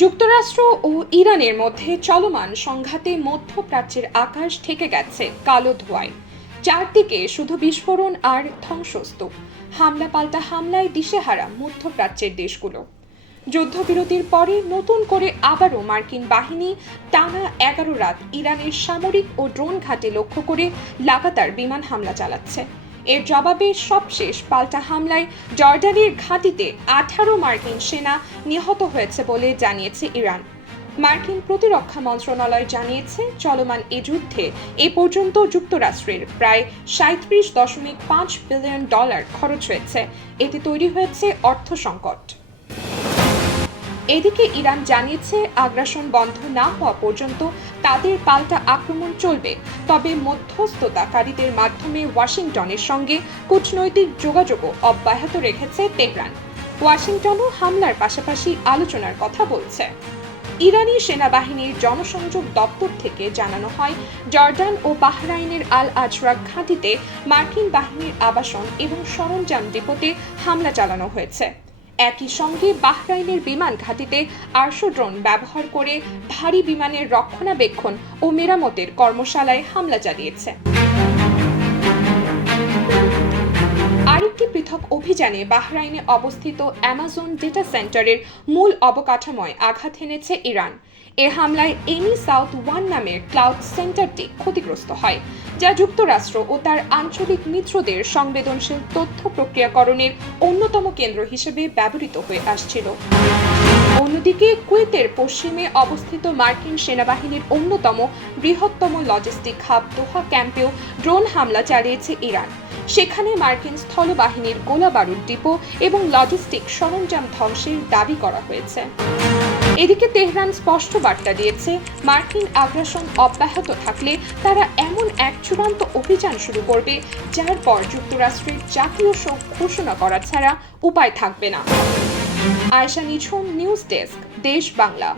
যুক্তরাষ্ট্র ও ইরানের মধ্যে চলমান সংঘাতে মধ্যপ্রাচ্যের আকাশ ঢেকে গেছে কালো ধোঁয়ায়। চারদিকে শুধু বিস্ফোরণ আর ধ্বংসস্তূপ। হামলা পাল্টা হামলায় দিশেহারা মধ্যপ্রাচ্যের দেশগুলো। যুদ্ধবিরতির পরে নতুন করে আবারও মার্কিন বাহিনী টানা 11 রাত ইরানের সামরিক ও ড্রোন ঘাঁটি লক্ষ্য করে লাগাতার বিমান হামলা চালাচ্ছে। এর জবাবে সবশেষ পাল্টা হামলায় জর্ডানের ঘাঁটিতে 18 মার্কিন সেনা নিহত হয়েছে বলে জানিয়েছে ইরান। মার্কিন প্রতিরক্ষা মন্ত্রণালয় জানিয়েছে, চলমান এ যুদ্ধে এ পর্যন্ত যুক্তরাষ্ট্রের প্রায় 37.5 বিলিয়ন ডলার খরচ হয়েছে। এতে তৈরি হয়েছে অর্থ সংকট। এদিকে ইরান জানিয়েছে, আগ্রাসন বন্ধ না হওয়া পর্যন্ত তাদের পাল্টা আক্রমণ চলবে। তবে মধ্যস্থতাকারীদের মাধ্যমে ওয়াশিংটনের সঙ্গে কূটনৈতিক যোগাযোগও অব্যাহত রেখেছে তেহরান। ওয়াশিংটনও হামলার পাশাপাশি আলোচনার কথা বলছে। ইরানি সেনাবাহিনীর জনসংযোগ দপ্তর থেকে জানানো হয়, জর্ডান ও বাহরাইনের আল আজরাক ঘাঁটিতে মার্কিন বাহিনীর আবাসন এবং সরঞ্জাম ডিপোতে হামলা চালানো হয়েছে। একই সঙ্গে বাহরাইনের বিমান ঘাঁটিতে 800 ড্রোন ব্যবহার করে ভারী বিমানের রক্ষণাবেক্ষণ ও মেরামতের কর্মশালায় হামলা চালিয়েছে। আরেকটি পৃথক অভিযানে বাহরাইনে অবস্থিত অ্যামাজন ডেটা সেন্টারের মূল অবকাঠামোয় আঘাত এনেছে ইরান। এ হামলায় এমি সাউথ 1 নামের ক্লাউড সেন্টারটি ক্ষতিগ্রস্ত হয়, যা যুক্তরাষ্ট্র ও তার আঞ্চলিক মিত্রদের সংবেদনশীল তথ্য প্রক্রিয়াকরণের অন্যতম কেন্দ্র হিসেবে ব্যবহৃত হয়ে আসছিল। অন্যদিকে কুয়েতের পশ্চিমে অবস্থিত মার্কিন সেনাবাহিনীর অন্যতম বৃহত্তম লজিস্টিক হাব দোহা ক্যাম্পেও ড্রোন হামলা চালিয়েছে ইরান। সেখানে মার্কিন স্থলবাহিনীর গোলাবারুদ ডিপো এবং লজিস্টিক সরঞ্জাম ধ্বংসের দাবি করা হয়েছে। এদিকে তেহরান স্পষ্ট বার্তা দিয়েছে, মার্কিন আগ্রাসন অব্যাহত থাকলে তারা এমন এক চূড়ান্ত অভিযান শুরু করবে যার পর যুক্তরাষ্ট্রের জাতীয় শোক ঘোষণা করা ছাড়া উপায় থাকবে না। আয়েশা নিঝুম, নিউজ ডেস্ক, দেশ বাংলা।